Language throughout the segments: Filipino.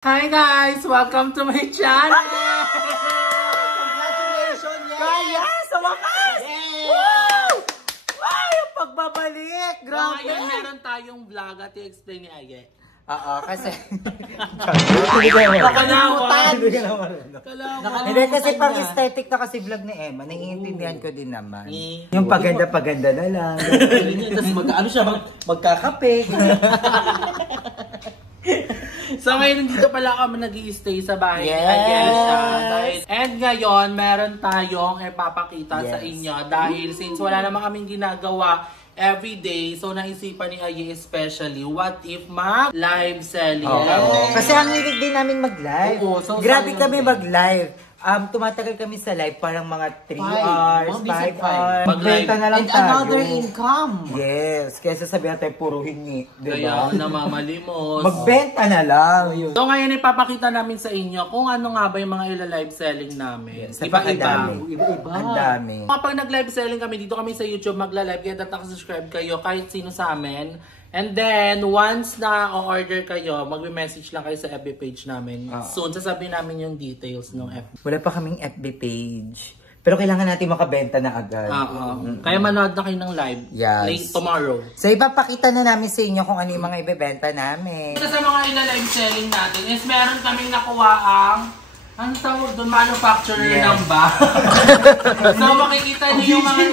Hi guys! Welcome to my channel! Congratulations! Kaya! Sa wakas! Yay! Woo! Wow! Yung pagbabalik! Grabe! Ngayon meron tayong vlog at i-explain ni Aye. Oo, kasi... Nakalimutan! Hindi kasi pang aesthetic na kasi vlog ni Emma, naiintindihan ko din naman. Yung paganda-paganda na lang. Tapos magkakape. So ngayon dito pala kami nag-i-stay sa bahay ni Ayesha. And ngayon meron tayong ipapakita sa inyo dahil since wala naman kaming ginagawa everyday, so naisipan ni Aye especially, what if mag-live selling? Kasi ang hilig din namin mag-live. Grabe kami mag-live. Tumatagal kami sa live parang mga 3 hours, 5 hours. Magbenta na lang tayo. Another income. Yes, kaya sasabihin natin puro hingi. Kaya namamalimos. Magbenta na lang. So ngayon ipapakita namin sa inyo kung ano nga ba yung mga ila-live selling namin. Iba-iba. Ang dami. Kapag nag-live selling kami, dito kami sa YouTube magla-live, kaya subscribe kayo kahit sino sa amin. And then, once na o-order kayo, magme-message lang kayo sa FB page namin. Soon, sasabihin namin yung details ng FB. Wala pa kaming FB page. Pero kailangan natin makabenta na agad. Kaya manood na kayo ng live. Yes. Late tomorrow. So, ipapakita na namin sa inyo kung ano yung mga ibebenta namin. Isa sa mga ila-live selling natin is meron kaming nakuha ang ano tawag doon? Manufacturer ng bag. So, makikita niyo yung mga...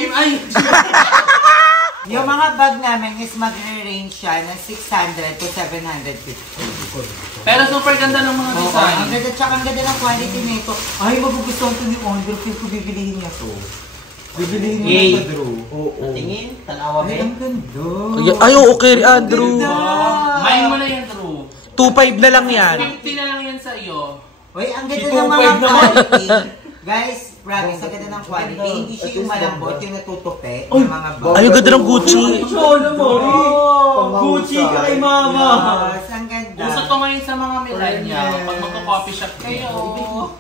Yung mga bag namin is magre-range siya ng 600 to 750. Pero super ganda ng mga design. Ang ganda, tsaka ang ganda ng quality nito. Ay, magugustuhan to ni Andrew. Kaya ko bibilihin niya to. Bibilihin niya to, Drew. Oo. Tingin, tanawa Ay, ang ganda. Ay, okay, Andrew. Main mo na yan, Drew. 2.5 na lang yan. 50 na lang yan sa iyo. Uy, ang ganda ng mga quality. Guys, promise, ang ganda ng quality. Hindi siya yung malambot, yung natutupi ng mga bag. Ay, ang ganda ng Gucci. Gucci ka kay mama. Yes, ang ganda. Uso to ngayon sa mga millennial. Pag magka-coffee shop kayo.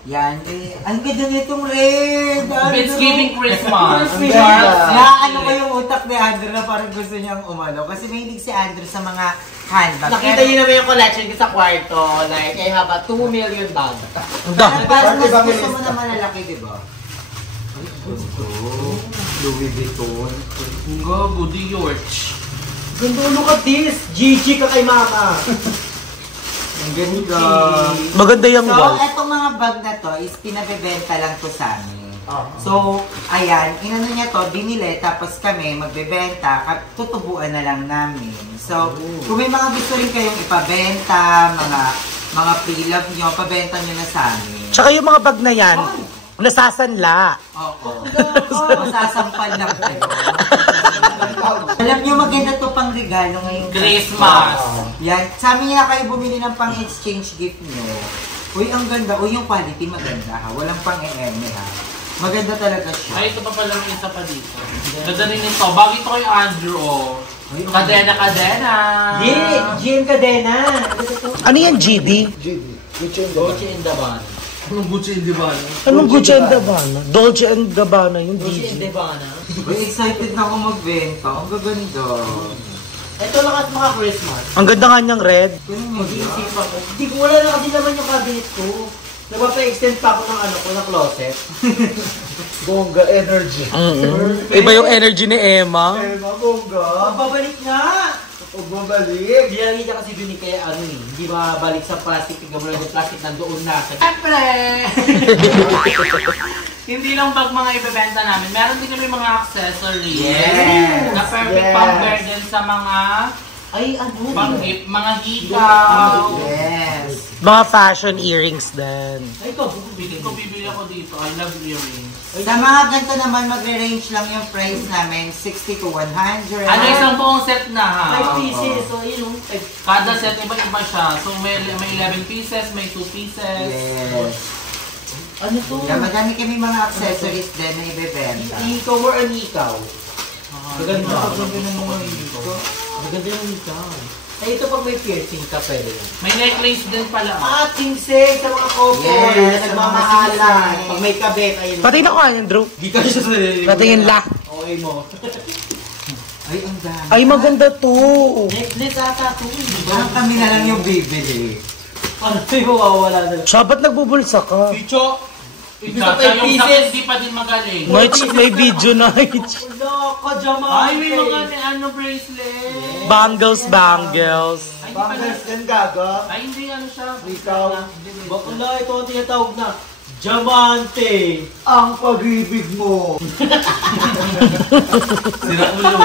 Yan, eh. Ang ganda nitong red. It's giving Christmas. Naano ko yung utak ni Andrew na parang gusto niyang umano. Kasi mahilig si Andrew sa mga handbag. Nakita niyo naman yung collection ko sa kwarto. Like, I have a 2 million bag. Parang mas gusto mo na malalaki, di ba? Louis Vuitton. Go, Goody Yorch. Ganda, look at this. Gigi ka kay mama. Ang ganda. Maganda yung So, wall. etong mga bag na to is pinabebenta lang to sa amin. So, ayan, inano niya to, binili, tapos kami magbebenta, tutubuan na lang namin. So, kung may mga gusto rin kayong ipabenta, mga pre-love nyo, pabenta nyo na sa amin. Tsaka yung mga bag na yan, nasasanla. Oo. Masasampal lang kayo. Alam nyo, maganda to pang regalo ngayong Christmas. Yan. Sa amin nga kayo bumili ng pang-exchange gift nyo. Uy, ang ganda. Uy, yung quality maganda ha. Walang pang-e-eme ha. Maganda talaga siya. Ay, ito pa pala yung isa pa dito. Ganda rin ito. Bago ito kay Andrew, oh. Kadena. Gin Cadena. Ano yan, GD? Dolce and Gabbana. Anong Gucci and Gabbana? Anong Gucci and Gabbana? Dolce and Gabbana, yung Gucci and GD. Gabbana. Uy, excited na ako magbenta. Ang gaganda. Ito lang at mga Christmas. Ang ganda nga niyang red. Mag-iisipan ko. Hindi ko wala na kasi naman yung cabinet ko. Nagpapa-extend pa ako ng ano ko, ng closet. Bongga energy. Iba yung energy ni Emma. Bongga. Babalik nga! Bumalik. Hindi lang niya kasi dun eh, kaya ano eh, hindi mabalik sa plastic, tignan mo lang yung plastic nandoon na. Siyempre! Hindi lang bag mga ibebenta namin. Meron din kami mga accessories. Yes! Na perfect pang-wear din sa mga Ay, ano? mga hikaw. Yes. Mga fashion earrings din. Ay, ito, Bibili ako dito. I love earrings. Sa mga ganito naman, magre-range lang yung price namin, 60 to 100. Ano isang buong set na ha? 5 pieces, so yun o. Kada set iba-iba siya. So may 11 pieces, may 2 pieces. Yes. Ano to? Kaya madami kami mga accessories din na ibebenta. Ikaw or an ikaw? Maganda. Maganda ng mga ito. Maganda yung ikaw. Ay, ito pag may piercing ka, pwede yun. May necklace din pala. Kinsey sa mga couple. Yes, na nagmamahalan. Pag may kabit, ayun. Patingin ako yan, Drew. Di ka siya sa nalilimutan. Patingin la. Okay mo. Ay, ang dami. Ay, maganda to. Necklace ata ito. Parang kami na lang yung bibili. Ano sa'yo mawawala na? Siya, ba't nagbubulsa ka? Picho! Ikaw, yung sakit hindi pa din magaling. May video na. Loko, Jamante! Ay, may mga bracelet. Bangles. Bangles din gaga. Ay, hindi ano siya. Ikaw. Bakula, ito ang tinatawag na Jamante! Ang pag-ibig mo! Sira ulo.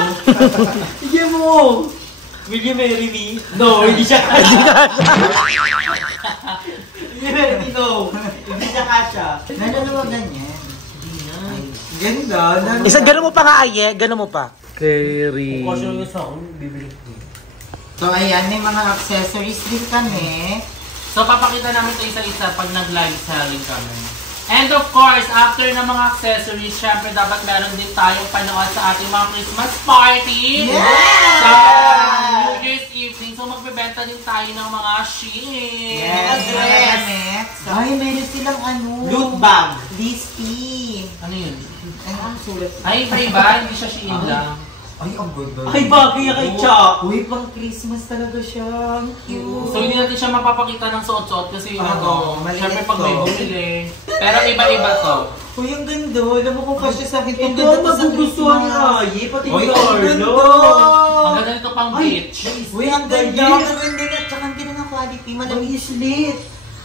Sige mo! Will you marry me? No, hindi siya kasha. Will you marry me? No. Hindi siya kasha. Nalalawa ganyan. Ganda. Isang gano'n mo pa nga, Aye. Gano'n mo pa. Carry. Kasi yung isa akong bibili ko. So, ayan, may mga accessories din kami. So, papakita namin ito isa-isa pag nag-live selling kami. And of course, after ng mga accessories, syempre dapat meron din tayong panood sa ating mga Christmas party. Yeah! Sa New Year's evening. So, magbebenta din tayo ng mga sheets. Yes. Ay, meron silang ano. Loot bag. Lispy. Ano yun? Ano ang sulat? Ay, iba, hindi siya sheet lang. Ay, ang ganda. Ay, bagay kay Chuck. Uy, pang Christmas talaga siya. Ang cute. So, hindi natin siya mapapakita ng suot-suot kasi maliit syempre pag may to. bumili. Pero iba-iba to. Uy, ang ganda. Alam mo kung kasi sa akin. Ito ang magugustuhan ni Aye, pati Uy, ni ang Carlo. ganda. Ang ganda nito pang beach. Uy, ang ganda. Ang ganda na. Tsaka ang ganda ng quality. Ang Malamig. islit.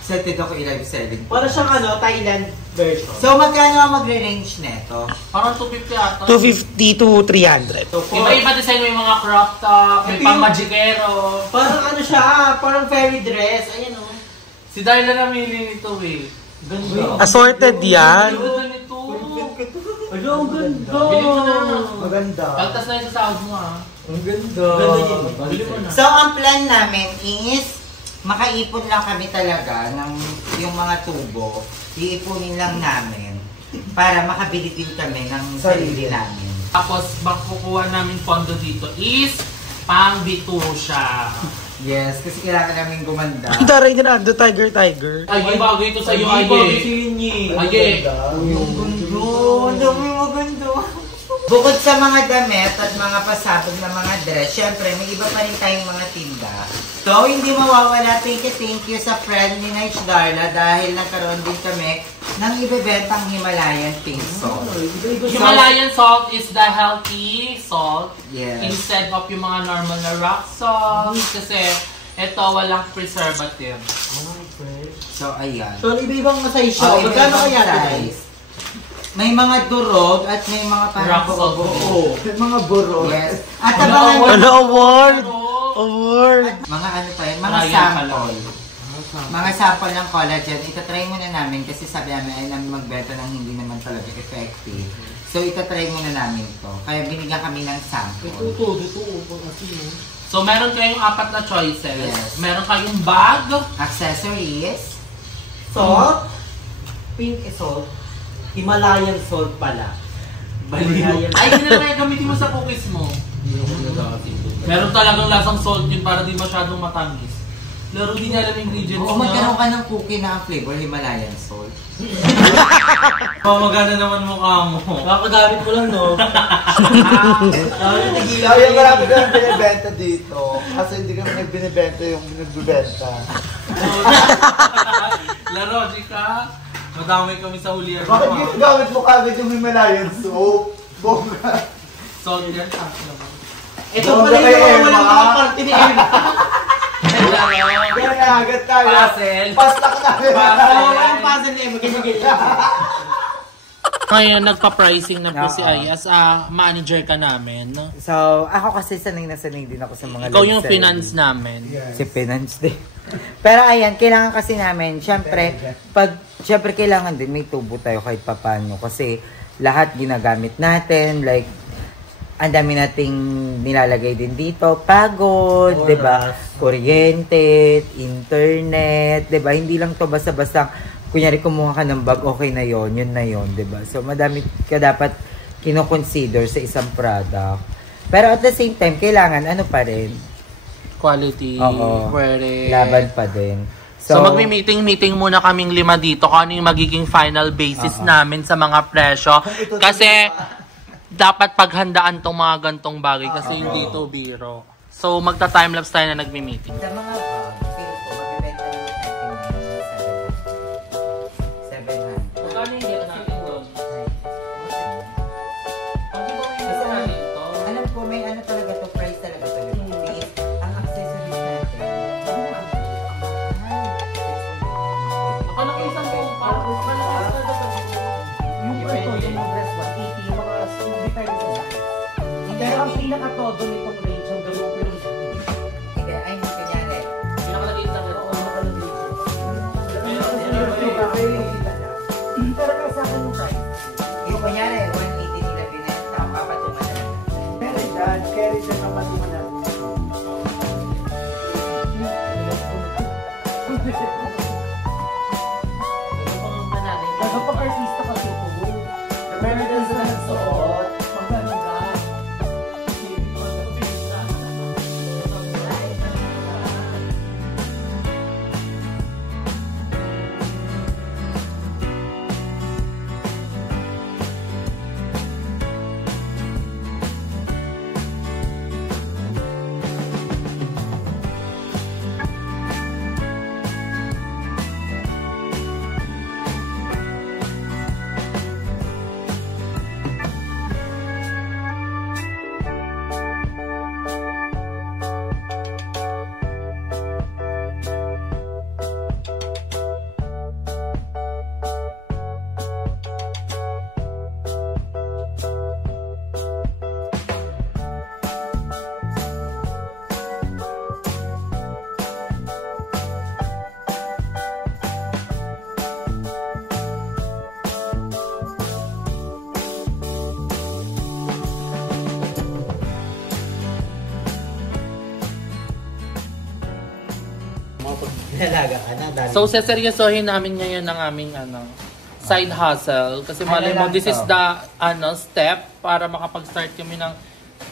Excited ako i-live selling. Para siyang ano, Thailand version. So, magkano ang magre-range neto? Parang 250 ata. 250 to 300. So, Iba-iba design, may mga crop top, may Ito pang yung- magikero. parang ano siya, parang fairy dress. Ayan o. Si Darla namili nito eh. Ganda. Assorted Ang yan. ganda nito. Ano, ang ganda. Bili mo na. Maganda. Kaltas na yung sa sahod mo ah. Ang ganda. Bili mo na. So, ang plan namin is makaipon lang kami talaga ng yung mga tubo. Iipunin lang namin para makabili din kami ng sarili namin. Tapos, makukuha namin pondo dito is pang bitusya. Yes, kasi kailangan namin gumanda. Ang daray niya na, the tiger. Ay, bagay ito sa'yo, Ay, bagay Aye. sa'yo niya. Aye. Yung gundo, ang dami maganda. Bukod sa mga damit at mga pasabog na mga dress, syempre may iba pa rin tayong mga tinda. So, hindi mawawala, thank you sa friend ni Nice Darla dahil nagkaroon din kami ng ibebentang Himalayan pink salt. Himalayan salt is the healthy salt. Yes. Instead of yung mga normal na rock salt. Kasi ito walang preservative. So, ayan. So, iba-ibang size siya. Oh, Magkano iba-ibang kaya ito, size. guys? May mga durog at may mga parang Rock salt. Oo. Mga burro. Yes. At abangan Ano, award? Award. mga ano pa yun, mga Ryan sample. Mga sample ng collagen, itatry muna namin kasi sabi namin ay namin magbenta ng hindi naman talaga effective. So itatry muna namin to. Kaya binigyan kami ng sample. Dito. So meron kayong 4 na choices. Yes. Meron kayong bag. Accessories. Salt. Pink salt. Himalayan salt pala. Himalayan Ay, hindi na kaya gamitin mo sa cookies mo. Meron talagang lasang salt yun para di masyadong matamis. Laro din niya alam ingredients Oo, niya. magkaroon ka ng cookie na ang flavor Himalayan salt. Maganda naman mukha mo. Kakagamit mo lang, no? Kaya marami kami binibenta dito. Kasi hindi kami nagbinibenta yung nagbibenta. Laro, Chika. Madamay kami sa hulihan mo. Bakit ginagamit mo kagad yung Himalayan soap? Bongga. Salt yan, tapos naman. Ito pala yung mga walang mga party ni Emma. Kaya agad tayo. Puzzle. Pastak na. Walang puzzle ni Emma. Ganyan. Ngayon, nagpa-pricing na po si Oo. Ay as a manager ka namin. So, ako kasi sanay din ako sa mga Ikaw yung live selling. finance namin. Si finance din. Pero ayan, kailangan kasi namin, syempre kailangan din may tubo tayo kahit papano kasi lahat ginagamit natin, like ang dami nating nilalagay din dito, pagod, 'di ba? Kuryente, internet, 'di ba? Hindi lang to basta-basta kunyari kumuha ka ng bag, okay na 'yon, yun na 'yon, 'di ba? So madami ka dapat kino-consider sa isang product. Pero at the same time, kailangan ano pa rin, Quality, Oo. pwede. laban pa din. So, magmi-meeting muna kaming 5 dito kung ano yung magiging final basis namin sa mga presyo. Kasi, dapat paghandaan tong mga gantong bagay kasi hindi to biro. So, magta-timelapse tayo na nagmi-meeting. Sa mga feel ko, magbibenta naman natin pinaka-todo nitong Rachel, gano'n ko yung Hindi, ay, kunyari. Pinakalagay na rin. pero kaya sa akin yung price. Yung kunyari, 180 nila binenta, papatuman na lang. Pero dyan, carry dyan ang matuman natin. Nagpapag-artista kasi ito. Pero dyan sa nagsuot, maganda. Nalaga ka na, dali. So, seseryosohin namin ngayon ang aming side hustle. Kasi malay mo, this is the step para makapag-start kami ng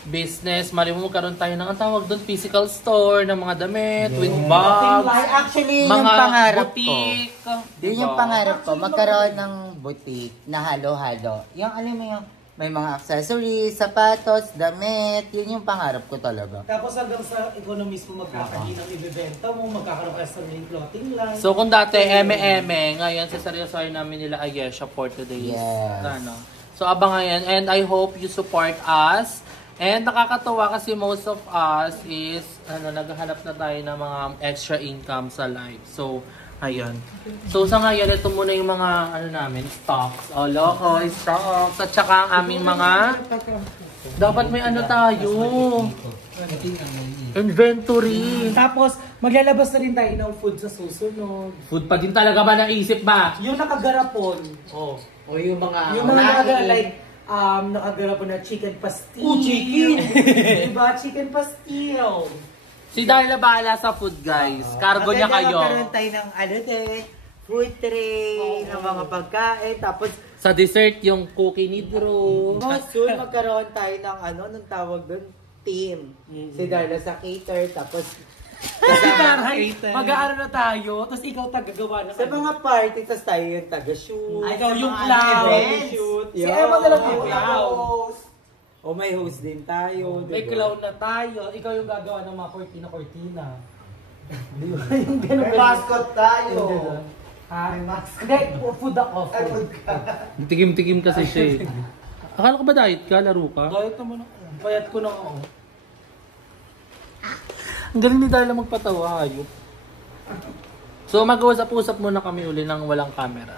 business. Malay mo, magkaroon tayo ng ang tawag doon, physical store ng mga damit, with bags, Actually, yun yung mga pangarap ko. boutique. Yun yung pangarap ko, magkaroon ng boutique na halo-halo. Yung alam mo yung may mga accessories, sapatos, damit, yun yung pangarap ko talaga. Tapos hanggang sa economies mo magkakaroon ng ibibenta mo, magkakaroon ka sa sariling clothing line. So, kung dati, eme-eme, ngayon, seseryosohin namin nila Ayesha for today's, Yes. So, abangan yan. And I hope you support us. And nakakatuwa kasi most of us is, naghahanap na tayo ng mga extra income sa life. So, ayun. So, sa ngayon, ito muna yung mga, namin, stocks. O, loko, stocks. At saka ang aming mga, dapat may tayo. Inventory. Tapos, maglalabas na rin tayo ng food sa susunod. Food pa din talaga ba naisip ba? Yung nakagarapon. Oh. O yung mga... Yung mga nakagarapon, like, nakagarapon na chicken pastil. chicken! Diba? Chicken pastil. Si Darla bahala sa food, guys. Cargo niya kayo. Magkaroon tayo ng food tray, ng mga pagkain, tapos Sa dessert, yung cookie ni Drew. soon magkaroon tayo ng nung tawag doon, team. Si Darla sa cater, tapos Mag-aaral na tayo, tapos ikaw tagagawa na. sa mga party, tapos tayo yung taga-shoot. Ikaw yung Sa mga clown. events. Shoot. Si Yeah. Emma na lang yung Clown. host. O may host din tayo. May diba? clown na tayo. Ikaw yung gagawa ng mga cortina-cortina. Di ba? Yung ganun. May mascot tayo. Yung ganun. Ha? Hindi, food ako. Food. Tigim-tigim kasi siya eh. Akala ko ba diet ka? Laro ka? Gayat naman ako. Payat ko na ako. Ang galing ni Darla magpatawa, hayop. So mag-usap-usap muna kami uli ng walang camera.